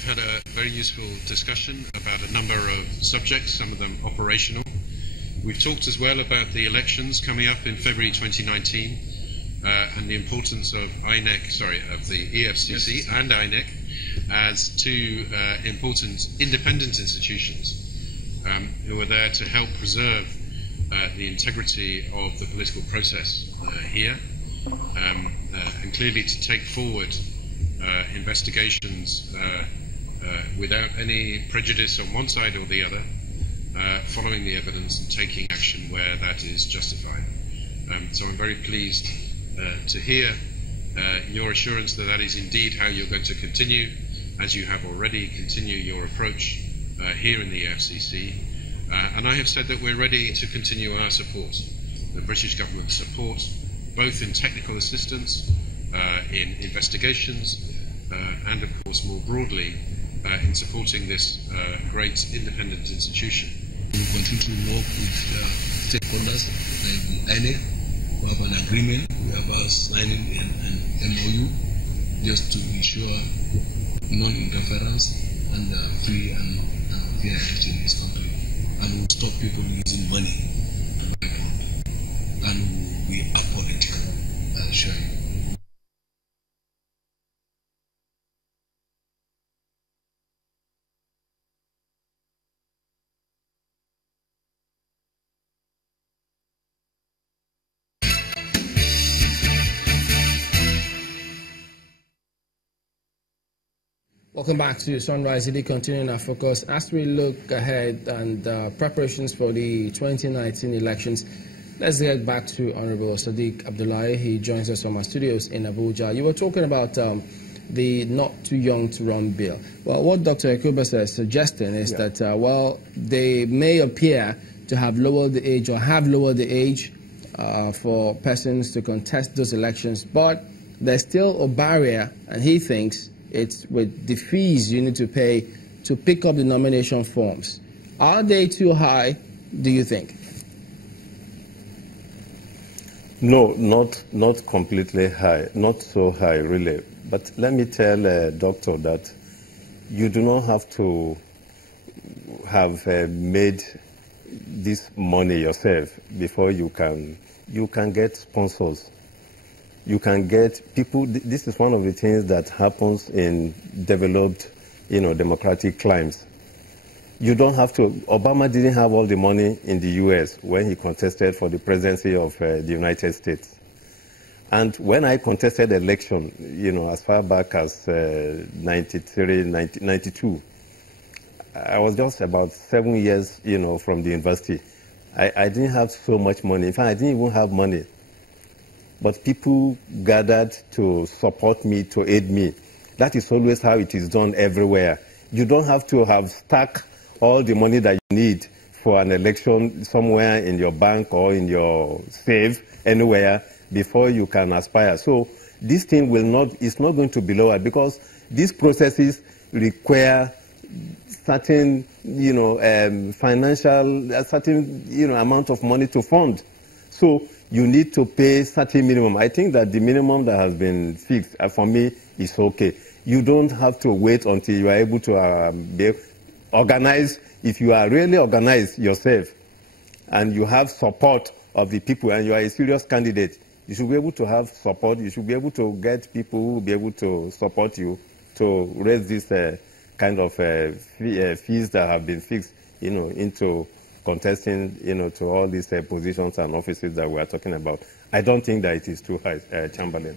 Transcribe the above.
We've had a very useful discussion about a number of subjects, some of them operational. We've talked as well about the elections coming up in February 2019 and the importance of the EFCC and INEC as two important independent institutions who are there to help preserve the integrity of the political process here and clearly to take forward investigations without any prejudice on one side or the other, following the evidence and taking action where that is justified. So I'm very pleased to hear your assurance that that is indeed how you're going to continue, as you have already continued your approach here in the FCC. And I have said that we're ready to continue our support, the British government's support, both in technical assistance, in investigations, and of course more broadly in supporting this great independent institution. We continue to work with stakeholders like the INEC. We have an agreement. We have signing an MOU just to ensure non-interference and free and fair election in this country. And we'll stop people using money to buy bond. And we are apolitical, I assure you. Welcome back to Sunrise City, continuing our focus as we look ahead and preparations for the 2019 elections. Let's get back to Honorable Sadiq Abdullahi. He joins us from our studios in Abuja. You were talking about the not too young to run bill. Well, what Dr. Ekubas is suggesting is that, well, they may appear to have lowered the age or have lowered the age for persons to contest those elections, but there's still a barrier, and he thinks it's with the fees you need to pay to pick up the nomination forms. Are they too high, do you think? No, not completely high, not so high really. But let me tell Doctor that you do not have to have made this money yourself before you can get sponsors. You can get people. This is one of the things that happens in developed, democratic climes. You don't have to. Obama didn't have all the money in the U.S. when he contested for the presidency of the United States. And when I contested the election, as far back as 93, 92, I was just about 7 years, from the university. I didn't have so much money. In fact, I didn't even have money. But people gathered to support me, to aid me. That is always how it is done everywhere. You don't have to have stuck all the money that you need for an election somewhere in your bank or in your safe, anywhere, before you can aspire. So this thing is not going to be lower because these processes require certain, financial, a certain, amount of money to fund. So you need to pay certain minimum. I think that the minimum that has been fixed, for me, is okay. You don't have to wait until you are able to be organized. If you are really organized yourself and you have support of the people and you are a serious candidate, you should be able to have support. You should be able to get people who will be able to support you to raise this kind of fees that have been fixed, into contesting, to all these positions and offices that we are talking about. I don't think that it is too high, Chamberlain.